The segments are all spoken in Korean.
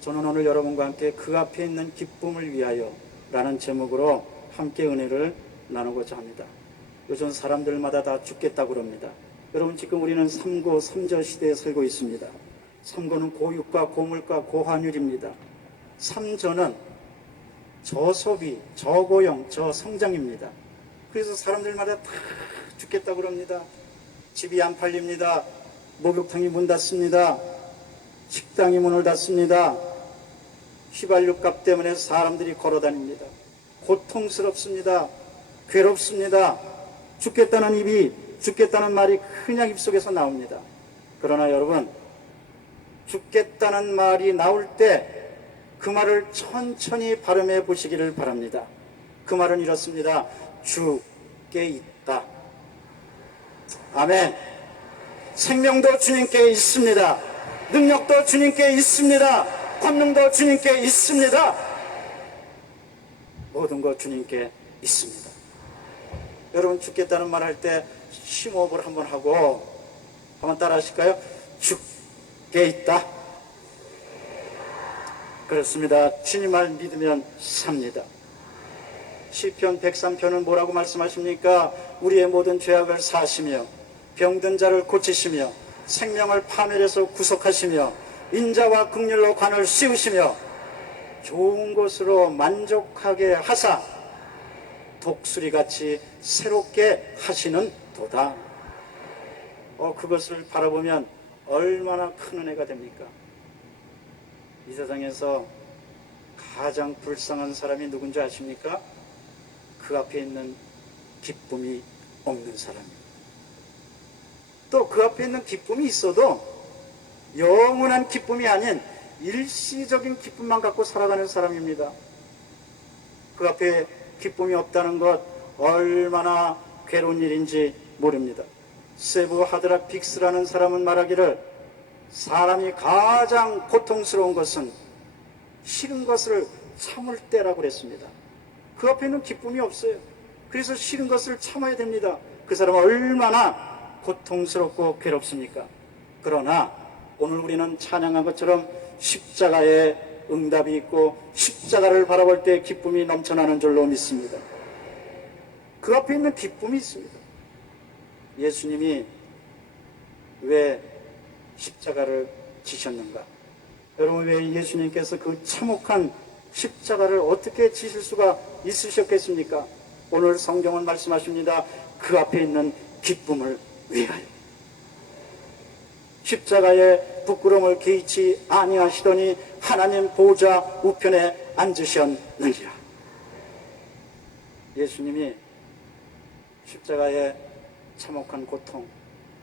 저는 오늘 여러분과 함께 그 앞에 있는 기쁨을 위하여 라는 제목으로 함께 은혜를 나누고자 합니다. 요즘 사람들마다 다 죽겠다고 그럽니다. 여러분, 지금 우리는 삼고 삼저 시대에 살고 있습니다. 삼고는 고육과 고물과 고환율입니다. 삼저는 저소비, 저고용, 저성장입니다. 그래서 사람들마다 다 죽겠다고 그럽니다. 집이 안 팔립니다. 목욕탕이 문 닫습니다. 식당이 문을 닫습니다. 휘발유값 때문에 사람들이 걸어다닙니다. 고통스럽습니다. 괴롭습니다. 죽겠다는 말이 그냥 입속에서 나옵니다. 그러나 여러분, 죽겠다는 말이 나올 때 그 말을 천천히 발음해 보시기를 바랍니다. 그 말은 이렇습니다. 주께 있다. 아멘. 생명도 주님께 있습니다. 능력도 주님께 있습니다. 권능도 주님께 있습니다. 모든 것 주님께 있습니다. 여러분, 죽겠다는 말 할 때 심호흡을 한번 하고 한번 따라 하실까요? 주께 있다. 그렇습니다. 주님 말 믿으면 삽니다. 시편 103편은 뭐라고 말씀하십니까? 우리의 모든 죄악을 사하시며 병든 자를 고치시며 생명을 파멸해서 구속하시며 인자와 긍휼로 관을 씌우시며 좋은 것으로 만족하게 하사 독수리같이 새롭게 하시는 도다. 그것을 바라보면 얼마나 큰 은혜가 됩니까? 이 세상에서 가장 불쌍한 사람이 누군지 아십니까? 그 앞에 있는 기쁨이 없는 사람입니다. 또 그 앞에 있는 기쁨이 있어도 영원한 기쁨이 아닌 일시적인 기쁨만 갖고 살아가는 사람입니다. 그 앞에 기쁨이 없다는 것 얼마나 괴로운 일인지 모릅니다. 세부 하드락 빅스라는 사람은 말하기를 사람이 가장 고통스러운 것은 싫은 것을 참을 때라고 그랬습니다. 그 앞에는 기쁨이 없어요. 그래서 싫은 것을 참아야 됩니다. 그 사람은 얼마나 고통스럽고 괴롭습니까? 그러나 오늘 우리는 찬양한 것처럼 십자가에 응답이 있고 십자가를 바라볼 때 기쁨이 넘쳐나는 줄로 믿습니다. 그 앞에 있는 기쁨이 있습니다. 예수님이 왜 십자가를 지셨는가? 여러분, 왜 예수님께서 그 참혹한 십자가를 어떻게 지실 수가 있으셨겠습니까? 오늘 성경은 말씀하십니다. 그 앞에 있는 기쁨을 위하여. 십자가의 부끄러움을 개의치 아니하시더니 하나님 보좌 우편에 앉으셨느니라. 예수님이 십자가의 참혹한 고통,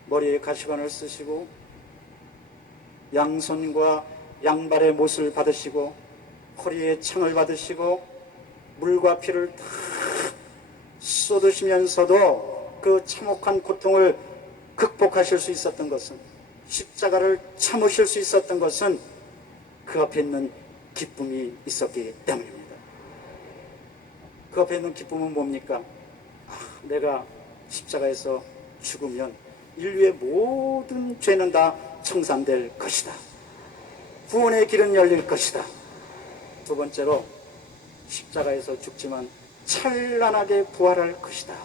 머리에 가시관을 쓰시고 양손과 양발의 못을 받으시고 허리에 창을 받으시고 물과 피를 다 쏟으시면서도 그 참혹한 고통을 극복하실 수 있었던 것은, 십자가를 참으실 수 있었던 것은 그 앞에 있는 기쁨이 있었기 때문입니다. 그 앞에 있는 기쁨은 뭡니까? 내가 십자가에서 죽으면 인류의 모든 죄는 다 청산될 것이다. 구원의 길은 열릴 것이다. 두 번째로, 십자가에서 죽지만 찬란하게 부활할 것이다.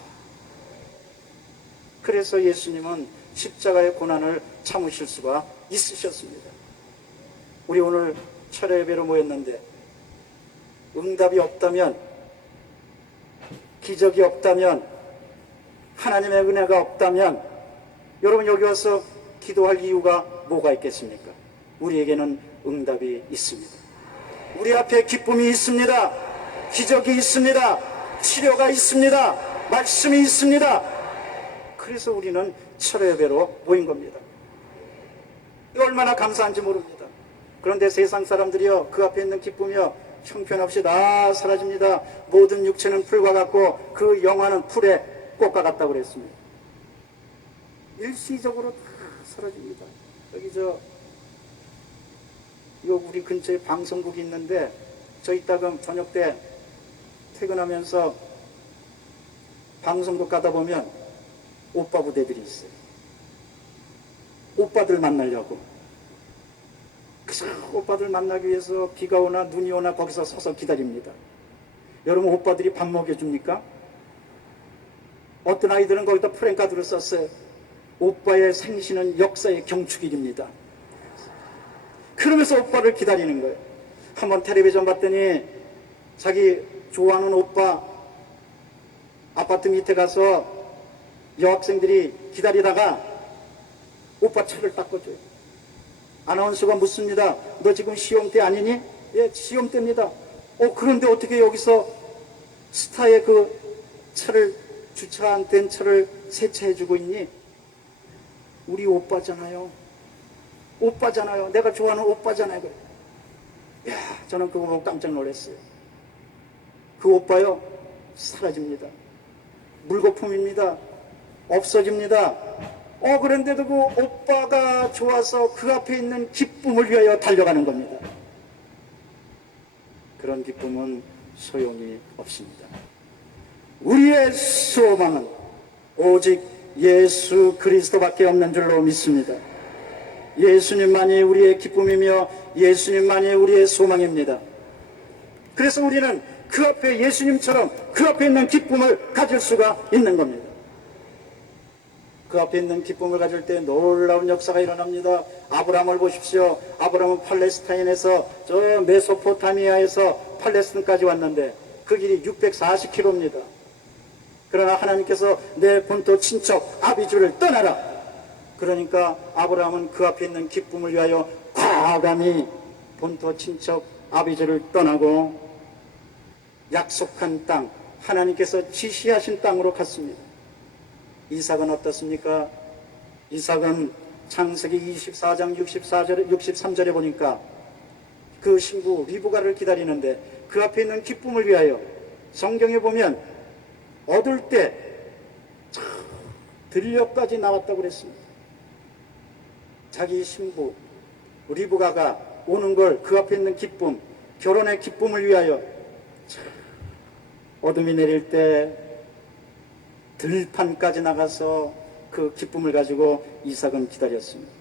그래서 예수님은 십자가의 고난을 참으실 수가 있으셨습니다. 우리 오늘 철야 예배로 모였는데 응답이 없다면, 기적이 없다면, 하나님의 은혜가 없다면 여러분, 여기 와서 기도할 이유가 뭐가 있겠습니까? 우리에게는 응답이 있습니다. 우리 앞에 기쁨이 있습니다. 기적이 있습니다. 치료가 있습니다. 말씀이 있습니다. 그래서 우리는 철야 예배로 모인 겁니다. 이거 얼마나 감사한지 모릅니다. 그런데 세상 사람들이요, 그 앞에 있는 기쁨이요, 형편없이 다 사라집니다. 모든 육체는 풀과 같고 그 영화는 풀의 꽃과 같다고 그랬습니다. 일시적으로 다 사라집니다. 여기 이거 우리 근처에 방송국이 있는데, 저 이따금 저녁 때 퇴근하면서 방송국 가다 보면 오빠 부대들이 있어요. 오빠들 만나려고. 그래서 오빠들 만나기 위해서 비가 오나 눈이 오나 거기서 서서 기다립니다. 여러분, 오빠들이 밥 먹여줍니까? 어떤 아이들은 거기다 프랭카드를 썼어요. 오빠의 생신은 역사의 경축일입니다. 그러면서 오빠를 기다리는 거예요. 한번 텔레비전 봤더니 자기 좋아하는 오빠 아파트 밑에 가서 여학생들이 기다리다가 오빠 차를 닦아줘요. 아나운서가 묻습니다. 너 지금 시험대 아니니? 예, 시험대입니다. 그런데 어떻게 여기서 스타의 그 차를, 주차 안 된 차를 세차해주고 있니? 우리 오빠잖아요. 오빠잖아요. 내가 좋아하는 오빠잖아요. 야, 저는 그거 보고 깜짝 놀랐어요. 그 오빠요, 사라집니다. 물거품입니다. 없어집니다. 그런데도 그 오빠가 좋아서 그 앞에 있는 기쁨을 위하여 달려가는 겁니다. 그런 기쁨은 소용이 없습니다. 우리의 소망은 오직 예수 그리스도밖에 없는 줄로 믿습니다. 예수님만이 우리의 기쁨이며 예수님만이 우리의 소망입니다. 그래서 우리는 그 앞에 예수님처럼 그 앞에 있는 기쁨을 가질 수가 있는 겁니다. 그 앞에 있는 기쁨을 가질 때 놀라운 역사가 일어납니다. 아브라함을 보십시오. 아브라함은 팔레스타인에서 저 메소포타미아에서 팔레스틴까지 왔는데 그 길이 640km입니다. 그러나 하나님께서 내 본토 친척 아비주를 떠나라. 그러니까 아브라함은 그 앞에 있는 기쁨을 위하여 과감히 본토 친척 아비주를 떠나고 약속한 땅, 하나님께서 지시하신 땅으로 갔습니다. 이삭은 어떻습니까? 이삭은 창세기 24장 63절에 보니까 그 신부 리브가를 기다리는데 그 앞에 있는 기쁨을 위하여 성경에 보면 얻을 때 들녘까지 나왔다고 그랬습니다. 자기 신부 리브가가 오는 걸 그 앞에 있는 기쁨, 결혼의 기쁨을 위하여 어둠이 내릴 때 들판까지 나가서 그 기쁨을 가지고 이삭은 기다렸습니다.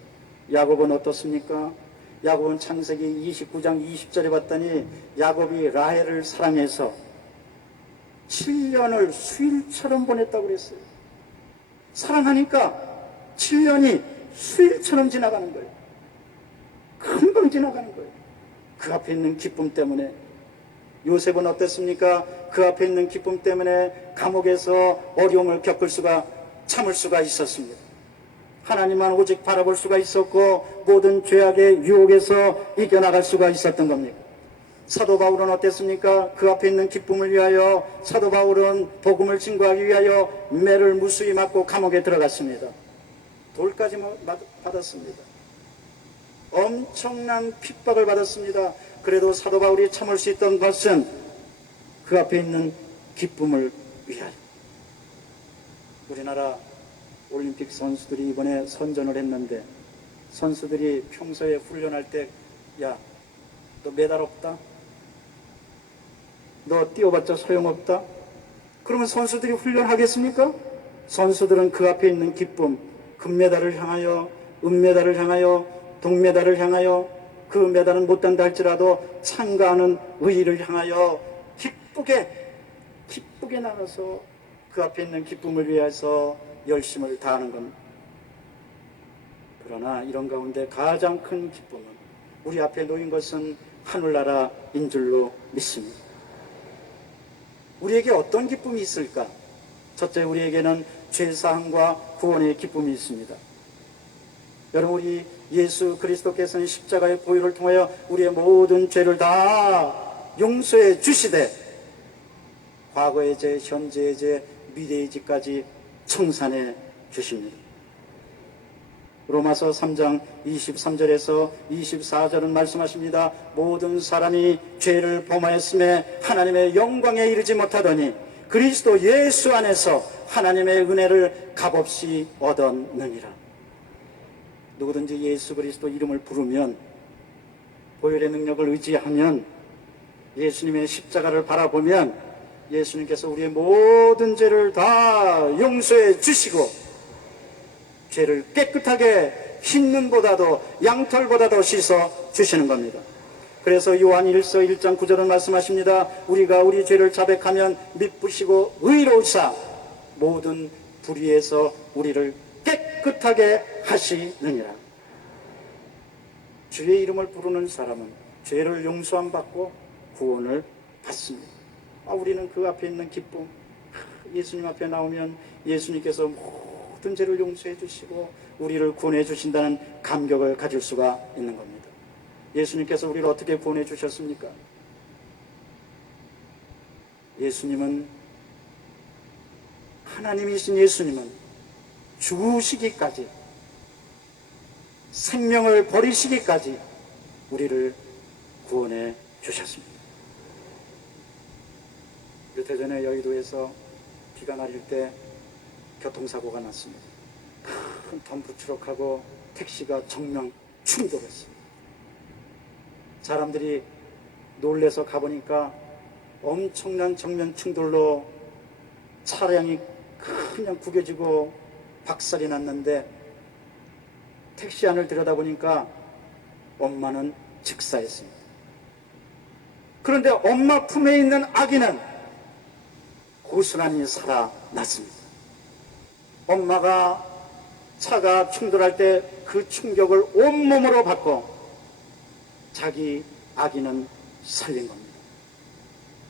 야곱은 어떻습니까? 야곱은 창세기 29장 20절에 봤더니 야곱이 라헬을 사랑해서 7년을 수일처럼 보냈다고 그랬어요. 사랑하니까 7년이 수일처럼 지나가는 거예요. 금방 지나가는 거예요. 그 앞에 있는 기쁨 때문에. 요셉은 어땠습니까? 그 앞에 있는 기쁨 때문에 감옥에서 어려움을 참을 수가 있었습니다. 하나님만 오직 바라볼 수가 있었고 모든 죄악의 유혹에서 이겨나갈 수가 있었던 겁니다. 사도 바울은 어땠습니까? 그 앞에 있는 기쁨을 위하여 사도 바울은 복음을 증거하기 위하여 매를 무수히 맞고 감옥에 들어갔습니다. 돌까지 받았습니다. 엄청난 핍박을 받았습니다. 그래도 사도 바울이 참을 수 있던 것은 그 앞에 있는 기쁨을 위하여. 우리나라 올림픽 선수들이 이번에 선전을 했는데 선수들이 평소에 훈련할 때 야, 너 메달 없다? 너 뛰어봤자 소용없다? 그러면 선수들이 훈련하겠습니까? 선수들은 그 앞에 있는 기쁨, 금메달을 향하여, 은메달을 향하여, 동메달을 향하여, 그 메달은 못 단다 할지라도 참가하는 의의를 향하여 기쁘게 나가서 그 앞에 있는 기쁨을 위해서 열심을 다하는 겁니다. 그러나 이런 가운데 가장 큰 기쁨은 우리 앞에 놓인 것은 하늘나라인 줄로 믿습니다. 우리에게 어떤 기쁨이 있을까? 첫째, 우리에게는 죄사함과 구원의 기쁨이 있습니다. 여러분, 우리 예수 그리스도께서는 십자가의 보혈을 통하여 우리의 모든 죄를 다 용서해 주시되 과거의 죄, 현재의 죄, 미래의 죄까지 청산해 주십니다. 로마서 3장 23절에서 24절은 말씀하십니다. 모든 사람이 죄를 범하였음에 하나님의 영광에 이르지 못하더니 그리스도 예수 안에서 하나님의 은혜를 값없이 얻었느니라. 누구든지 예수 그리스도 이름을 부르면, 보혈의 능력을 의지하면, 예수님의 십자가를 바라보면 예수님께서 우리의 모든 죄를 다 용서해 주시고 죄를 깨끗하게 흰 눈보다도 양털보다도 씻어 주시는 겁니다. 그래서 요한 1서 1장 9절은 말씀하십니다. 우리가 우리 죄를 자백하면 미쁘시고 의로우사 모든 불의에서 우리를 깨끗하게 하시느니라. 주의 이름을 부르는 사람은 죄를 용서함 받고 구원을 받습니다. 우리는 그 앞에 있는 기쁨, 예수님 앞에 나오면 예수님께서 모든 죄를 용서해 주시고 우리를 구원해 주신다는 감격을 가질 수가 있는 겁니다. 예수님께서 우리를 어떻게 구원해 주셨습니까? 예수님은, 하나님이신 예수님은 죽으시기까지, 생명을 버리시기까지 우리를 구원해 주셨습니다. 며칠 전에 여의도에서 비가 내릴 때 교통사고가 났습니다. 큰 덤프 트럭하고 택시가 정면 충돌했어요. 사람들이 놀래서 가보니까 엄청난 정면 충돌로 차량이 그냥 구겨지고 박살이 났는데, 택시 안을 들여다보니까 엄마는 즉사했습니다. 그런데 엄마 품에 있는 아기는 고스란히 살아났습니다. 엄마가 차가 충돌할 때 그 충격을 온몸으로 받고 자기 아기는 살린 겁니다.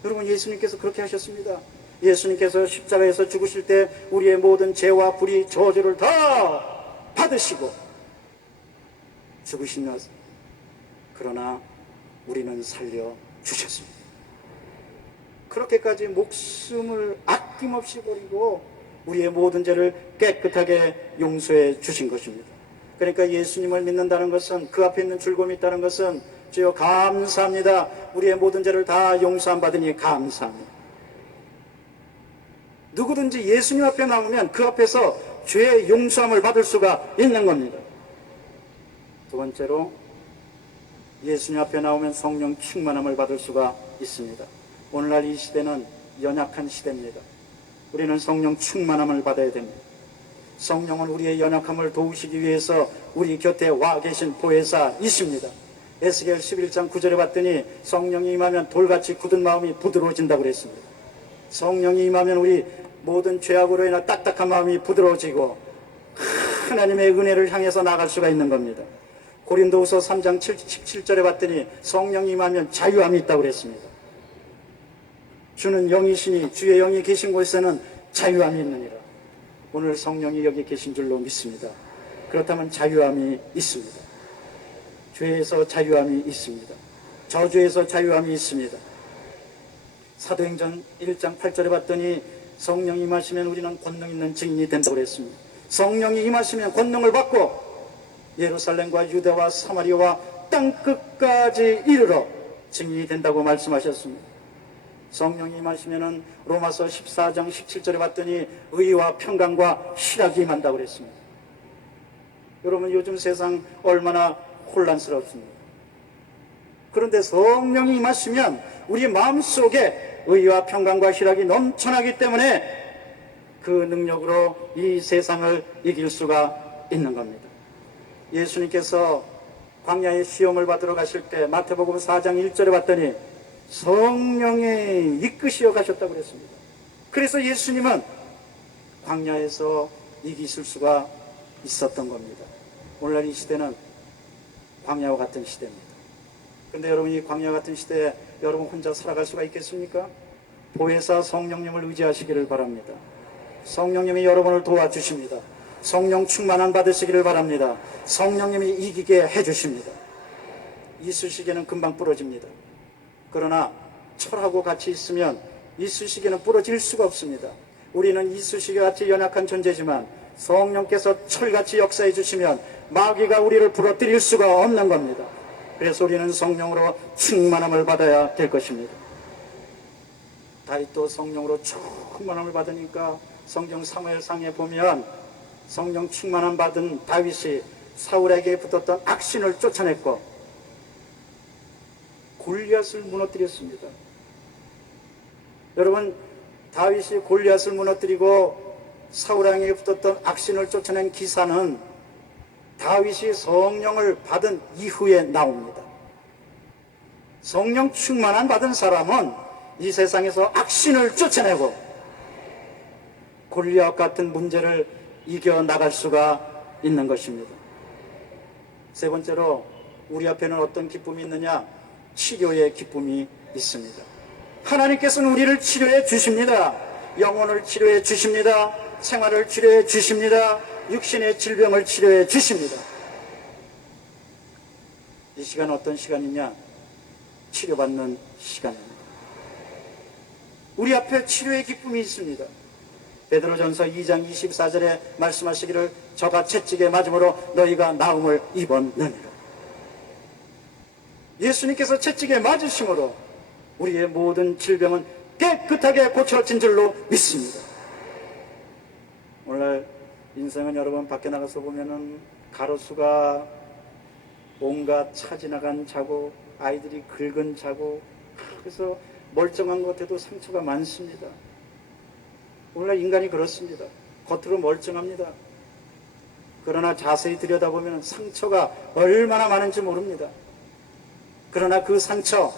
여러분, 예수님께서 그렇게 하셨습니다. 예수님께서 십자가에서 죽으실 때 우리의 모든 죄와 불의, 저주를 다 받으시고 죽으신, 그러나 우리는 살려 주셨습니다. 그렇게까지 목숨을 아낌없이 버리고 우리의 모든 죄를 깨끗하게 용서해 주신 것입니다. 그러니까 예수님을 믿는다는 것은, 그 앞에 있는 즐거움이 있다는 것은, 주여 감사합니다, 우리의 모든 죄를 다 용서함 받으니 감사합니다. 누구든지 예수님 앞에 나오면 그 앞에서 죄의 용서함을 받을 수가 있는 겁니다. 두 번째로, 예수님 앞에 나오면 성령 충만함을 받을 수가 있습니다. 오늘날 이 시대는 연약한 시대입니다. 우리는 성령 충만함을 받아야 됩니다. 성령은 우리의 연약함을 도우시기 위해서 우리 곁에 와 계신 보혜사이십니다. 에스겔 11장 9절에 봤더니 성령이 임하면 돌같이 굳은 마음이 부드러워진다고 그랬습니다. 성령이 임하면 우리 모든 죄악으로 인한 딱딱한 마음이 부드러워지고 하나님의 은혜를 향해서 나갈 수가 있는 겁니다. 고린도후서 3장 17절에 봤더니 성령이 임하면 자유함이 있다고 그랬습니다. 주는 영이시니 주의 영이 계신 곳에는 자유함이 있느니라. 오늘 성령이 여기 계신 줄로 믿습니다. 그렇다면 자유함이 있습니다. 죄에서 자유함이 있습니다. 저주에서 자유함이 있습니다. 사도행전 1장 8절에 봤더니 성령이 임하시면 우리는 권능 있는 증인이 된다고 그랬습니다. 성령이 임하시면 권능을 받고 예루살렘과 유대와 사마리아와 땅끝까지 이르러 증인이 된다고 말씀하셨습니다. 성령이 임하시면은 로마서 14장 17절에 봤더니 의와 평강과 희락이 임한다고 그랬습니다. 여러분, 요즘 세상 얼마나 혼란스럽습니다. 그런데 성령이 임하시면 우리 마음속에 의와 평강과 희락이 넘쳐나기 때문에 그 능력으로 이 세상을 이길 수가 있는 겁니다. 예수님께서 광야의 시험을 받으러 가실 때 마태복음 4장 1절에 봤더니 성령이 이끄시어 가셨다고 그랬습니다. 그래서 예수님은 광야에서 이기실 수가 있었던 겁니다. 오늘날 이 시대는 광야와 같은 시대입니다. 그런데 여러분, 이 광야 같은 시대에 여러분 혼자 살아갈 수가 있겠습니까? 보혜사 성령님을 의지하시기를 바랍니다. 성령님이 여러분을 도와주십니다. 성령 충만함 받으시기를 바랍니다. 성령님이 이기게 해주십니다. 이쑤시개는 금방 부러집니다. 그러나 철하고 같이 있으면 이쑤시개는 부러질 수가 없습니다. 우리는 이쑤시개같이 연약한 존재지만 성령께서 철같이 역사해 주시면 마귀가 우리를 부러뜨릴 수가 없는 겁니다. 그래서 우리는 성령으로 충만함을 받아야 될 것입니다. 다윗도 성령으로 충만함을 받으니까 성경 사무엘상에 보면 성령 충만함 받은 다윗이 사울에게 붙었던 악신을 쫓아냈고 골리앗을 무너뜨렸습니다. 여러분, 다윗이 골리앗을 무너뜨리고 사울왕에게 붙었던 악신을 쫓아낸 기사는 다윗이 성령을 받은 이후에 나옵니다. 성령 충만한 받은 사람은 이 세상에서 악신을 쫓아내고 골리앗 같은 문제를 이겨나갈 수가 있는 것입니다. 세 번째로 우리 앞에는 어떤 기쁨이 있느냐? 치료의 기쁨이 있습니다. 하나님께서는 우리를 치료해 주십니다. 영혼을 치료해 주십니다. 생활을 치료해 주십니다. 육신의 질병을 치료해 주십니다. 이 시간은 어떤 시간이냐? 치료받는 시간입니다. 우리 앞에 치료의 기쁨이 있습니다. 베드로전서 2장 24절에 말씀하시기를 저가 채찍에 맞음으로 너희가 나음을 입었느니라. 예수님께서 채찍에 맞으심으로 우리의 모든 질병은 깨끗하게 고쳐진 줄로 믿습니다. 오늘날 인생은 여러분 밖에 나가서 보면은 가로수가 온갖 차 지나간 자국, 아이들이 긁은 자국, 그래서 멀쩡한 것 같아도 상처가 많습니다. 오늘날 인간이 그렇습니다. 겉으로 멀쩡합니다. 그러나 자세히 들여다보면 상처가 얼마나 많은지 모릅니다. 그러나 그 상처,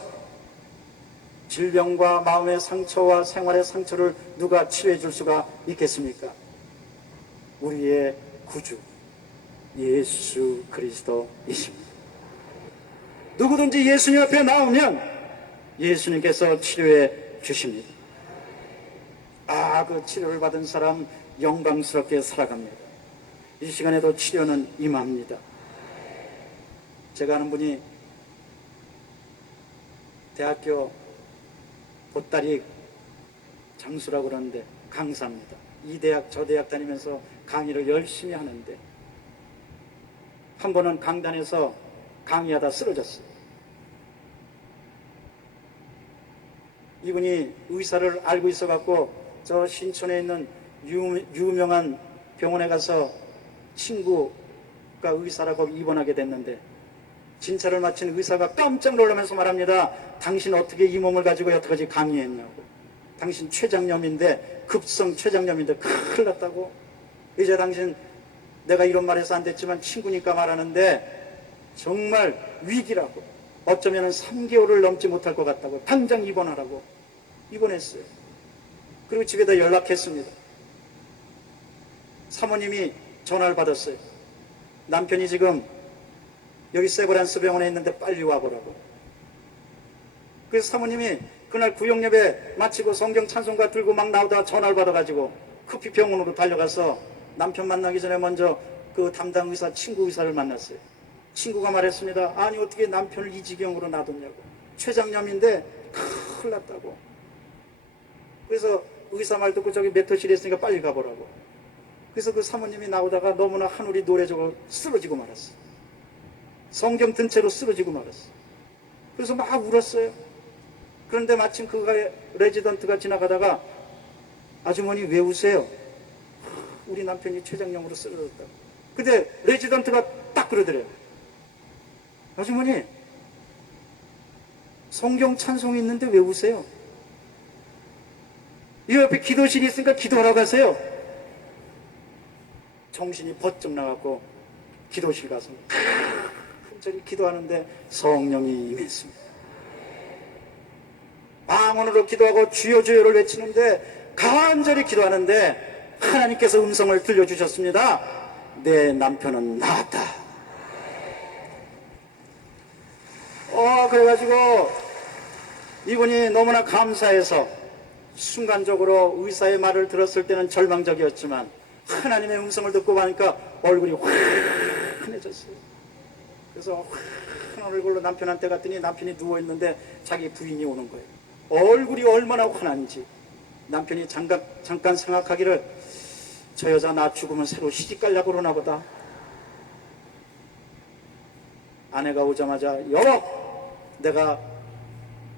질병과 마음의 상처와 생활의 상처를 누가 치료해 줄 수가 있겠습니까? 우리의 구주 예수 그리스도이십니다. 누구든지 예수님 앞에 나오면 예수님께서 치료해 주십니다. 그 치료를 받은 사람 영광스럽게 살아갑니다. 이 시간에도 치료는 임합니다. 제가 아는 분이 대학교 보따리 장수라고 그러는데 강사입니다. 이 대학 저 대학 다니면서 강의를 열심히 하는데 한 번은 강단에서 강의하다 쓰러졌어요. 이분이 의사를 알고 있어갖고 저 신촌에 있는 유명한 병원에 가서 친구가 의사라고 입원하게 됐는데 진찰을 마친 의사가 깜짝 놀라면서 말합니다. 당신 어떻게 이 몸을 가지고 여태까지 강의했냐고. 당신 췌장염인데 급성 췌장염인데 큰일 났다고. 이제 당신 내가 이런 말해서 안 됐지만 친구니까 말하는데 정말 위기라고. 어쩌면 3개월을 넘지 못할 것 같다고. 당장 입원하라고. 입원했어요. 그리고 집에다 연락했습니다. 사모님이 전화를 받았어요. 남편이 지금 여기 세브란스 병원에 있는데 빨리 와보라고. 그래서 사모님이 그날 구역예배 마치고 성경 찬송가 들고 막 나오다가 전화를 받아가지고 급히 병원으로 달려가서 남편 만나기 전에 먼저 그 담당 의사, 친구 의사를 만났어요. 친구가 말했습니다. 아니 어떻게 남편을 이 지경으로 놔뒀냐고. 췌장염인데 큰일 났다고. 그래서 의사 말 듣고 저기 메터실에 있으니까 빨리 가보라고. 그래서 그 사모님이 나오다가 너무나 하늘이 노래지고 쓰러지고 말았어요. 성경 든 채로 쓰러지고 말았어요. 그래서 막 울었어요. 그런데 마침 그 레지던트가 지나가다가 아주머니 왜 우세요? 우리 남편이 췌장염으로 쓰러졌다고. 근데 레지던트가 딱 그러더래요. 아주머니 성경 찬송이 있는데 왜 우세요? 이 옆에 기도실이 있으니까 기도하라고 하세요. 정신이 번쩍 나갖고 기도실 가서 간절히 기도하는데 성령이 임했습니다. 방언으로 기도하고 주여 주여를 외치는데 간절히 기도하는데 하나님께서 음성을 들려주셨습니다. 내 남편은 나았다. 그래가지고 이분이 너무나 감사해서 순간적으로 의사의 말을 들었을 때는 절망적이었지만 하나님의 음성을 듣고 보니까 얼굴이 환해졌어요. 그래서 환한 얼굴로 남편한테 갔더니 남편이 누워있는데 자기 부인이 오는 거예요. 얼굴이 얼마나 환한지. 남편이 잠깐 생각하기를 저 여자 나 죽으면 새로 시집가려고 그러나 보다. 아내가 오자마자 여보, 내가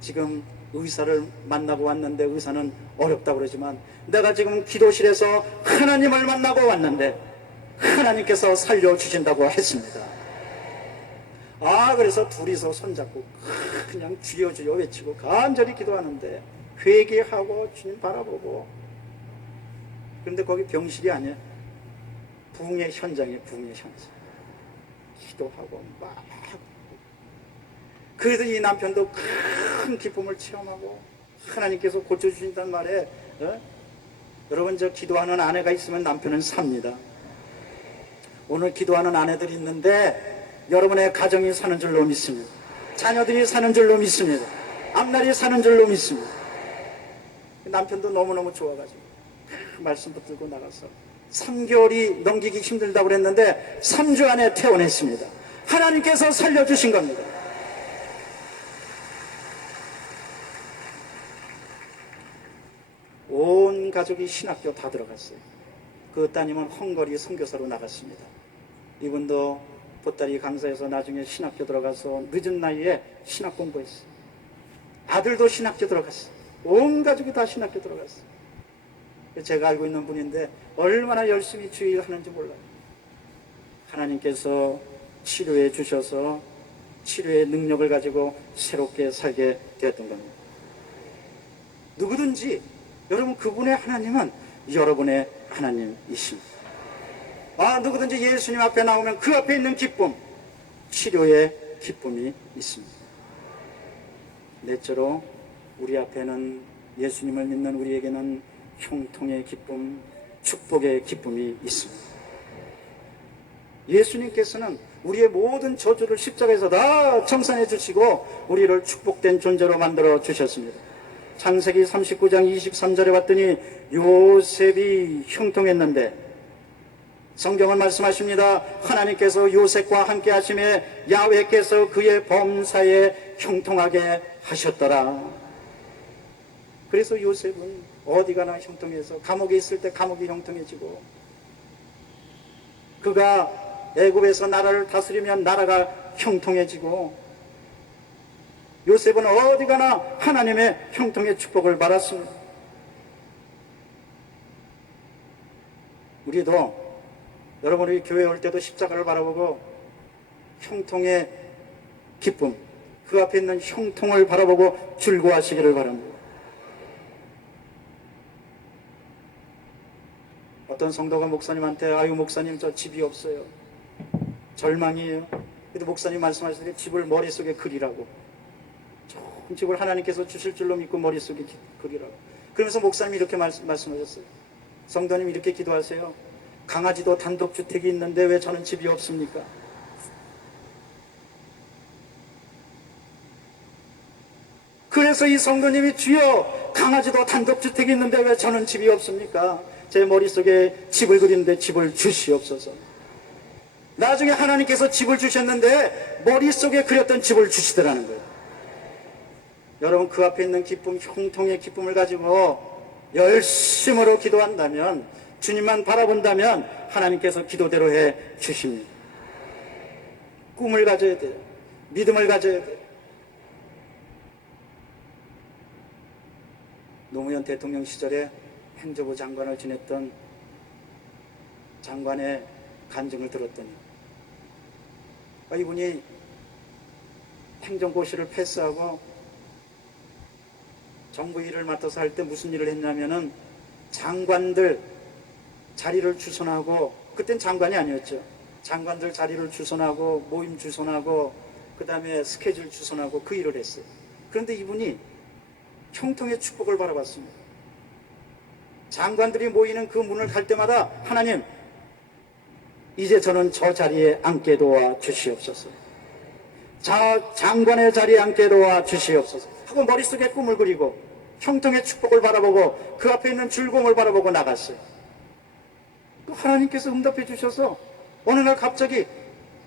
지금 의사를 만나고 왔는데 의사는 어렵다고 그러지만 내가 지금 기도실에서 하나님을 만나고 왔는데 하나님께서 살려주신다고 했습니다. 그래서 둘이서 손잡고 그냥 주여 주여 외치고 간절히 기도하는데 회개하고 주님 바라보고. 그런데 거기 병실이 아니에요. 부흥의 현장이에요. 부흥의 현장. 기도하고 막 하고. 그래도 이 남편도 큰 기쁨을 체험하고 하나님께서 고쳐주신단 말에 여러분, 저 기도하는 아내가 있으면 남편은 삽니다. 오늘 기도하는 아내들이 있는데 여러분의 가정이 사는 줄로 믿습니다. 자녀들이 사는 줄로 믿습니다. 앞날이 사는 줄로 믿습니다. 남편도 너무너무 좋아가지고 그 말씀 붙들고 나가서 3개월이 넘기기 힘들다고 그랬는데 3주 안에 퇴원했습니다. 하나님께서 살려주신 겁니다. 온 가족이 신학교 다 들어갔어요. 그 따님은 헝가리 선교사로 나갔습니다. 이분도 보따리 강사에서 나중에 신학교 들어가서 늦은 나이에 신학 공부했어요. 아들도 신학교 들어갔어요. 온 가족이 다 신학교 들어갔어요. 제가 알고 있는 분인데 얼마나 열심히 주의를 하는지 몰라요. 하나님께서 치료해 주셔서 치료의 능력을 가지고 새롭게 살게 되었던 겁니다. 누구든지 여러분, 그분의 하나님은 여러분의 하나님이십니다. 누구든지 예수님 앞에 나오면 그 앞에 있는 기쁨, 치료의 기쁨이 있습니다. 넷째로, 우리 앞에는, 예수님을 믿는 우리에게는 형통의 기쁨, 축복의 기쁨이 있습니다. 예수님께서는 우리의 모든 저주를 십자가에서 다 청산해 주시고 우리를 축복된 존재로 만들어 주셨습니다. 창세기 39장 23절에 봤더니 요셉이 형통했는데, 성경은 말씀하십니다. 하나님께서 요셉과 함께 하심에 야훼께서 그의 범사에 형통하게 하셨더라. 그래서 요셉은 어디 가나 형통해서, 감옥에 있을 때 감옥이 형통해지고, 그가 애굽에서 나라를 다스리면 나라가 형통해지고, 요셉은 어디 가나 하나님의 형통의 축복을 받았습니다. 우리도, 여러분, 우리 교회 올 때도 십자가를 바라보고 형통의 기쁨, 그 앞에 있는 형통을 바라보고 즐거워하시기를 바랍니다. 어떤 성도가 목사님한테, 아유 목사님, 저 집이 없어요, 절망이에요. 그래도 목사님 말씀하시더니 집을 머릿속에 그리라고, 좋은 집을 하나님께서 주실 줄로 믿고 머릿속에 그리라고. 그러면서 목사님이 이렇게 말씀하셨어요. 성도님, 이렇게 기도하세요. 강아지도 단독주택이 있는데 왜 저는 집이 없습니까? 그래서 이 성도님이, 주여, 강아지도 단독주택이 있는데 왜 저는 집이 없습니까? 제 머릿속에 집을 그리는데 집을 주시옵소서. 나중에 하나님께서 집을 주셨는데 머릿속에 그렸던 집을 주시더라는 거예요. 여러분, 그 앞에 있는 기쁨, 형통의 기쁨을 가지고 열심으로 기도한다면, 주님만 바라본다면 하나님께서 기도대로 해 주십니다. 꿈을 가져야 돼요. 믿음을 가져야 돼요. 노무현 대통령 시절에 행정부 장관을 지냈던 장관의 간증을 들었더니, 이분이 행정고시를 패스하고 정부 일을 맡아서 할 때 무슨 일을 했냐면은, 장관들 자리를 주선하고, 그땐 장관이 아니었죠. 장관들 자리를 주선하고, 모임 주선하고, 그 다음에 스케줄 주선하고, 그 일을 했어요. 그런데 이분이 형통의 축복을 바라봤습니다. 장관들이 모이는 그 문을 갈 때마다, 하나님, 이제 저는 저 자리에 앉게 도와 주시옵소서. 장관의 자리에 앉게 도와 주시옵소서 하고 머릿속에 꿈을 그리고 형통의 축복을 바라보고 그 앞에 있는 즐거움을 바라보고 나갔어요. 하나님께서 응답해 주셔서 어느 날 갑자기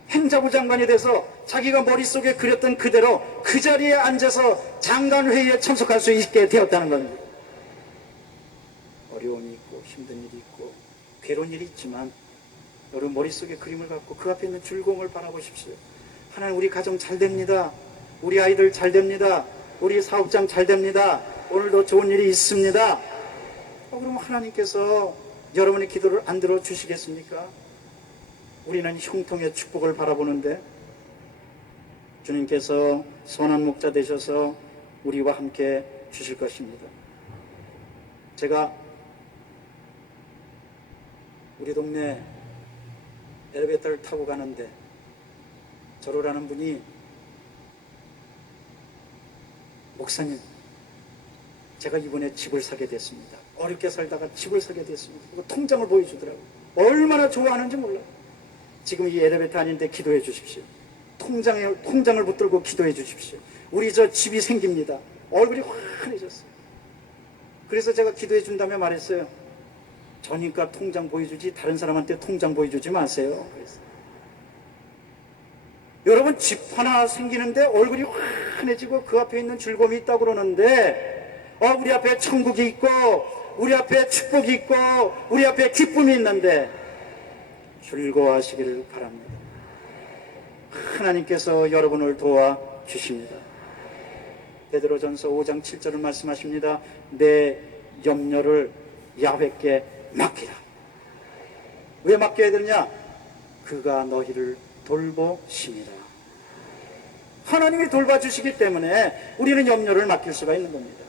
행자부 장관이 돼서 자기가 머릿속에 그렸던 그대로 그 자리에 앉아서 장관회의에 참석할 수 있게 되었다는 겁니다. 어려움이 있고 힘든 일이 있고 괴로운 일이 있지만, 여러분, 머릿속에 그림을 갖고 그 앞에 있는 즐거움을 바라보십시오. 하나님, 우리 가정 잘 됩니다. 우리 아이들 잘 됩니다. 우리 사업장 잘 됩니다. 오늘도 좋은 일이 있습니다. 그럼 하나님께서 여러분의 기도를 안 들어주시겠습니까? 우리는 형통의 축복을 바라보는데, 주님께서 선한 목자 되셔서 우리와 함께 주실 것입니다. 제가 우리 동네 엘리베이터를 타고 가는데 저로라는 분이 목사님, 제가 이번에 집을 사게 됐습니다. 어렵게 살다가 집을 사게 됐습니다. 그리고 통장을 보여주더라고요. 얼마나 좋아하는지 몰라요. 지금 이 엘리베이터 아닌데 기도해 주십시오. 통장을 붙들고 기도해 주십시오. 우리 저 집이 생깁니다. 얼굴이 환해졌어요. 그래서 제가 기도해 준다며 말했어요. 저니까 통장 보여주지 다른 사람한테 통장 보여주지 마세요. 그랬어요. 여러분, 집 하나 생기는데 얼굴이 환해지고 그 앞에 있는 즐거움이 있다고 그러는데 우리 앞에 천국이 있고 우리 앞에 축복이 있고 우리 앞에 기쁨이 있는데 즐거워하시기를 바랍니다. 하나님께서 여러분을 도와주십니다. 베드로전서 5장 7절을 말씀하십니다. 내 염려를 야훼께 맡기라. 왜 맡겨야 되느냐? 그가 너희를 돌보심이라. 하나님이 돌봐주시기 때문에 우리는 염려를 맡길 수가 있는 겁니다.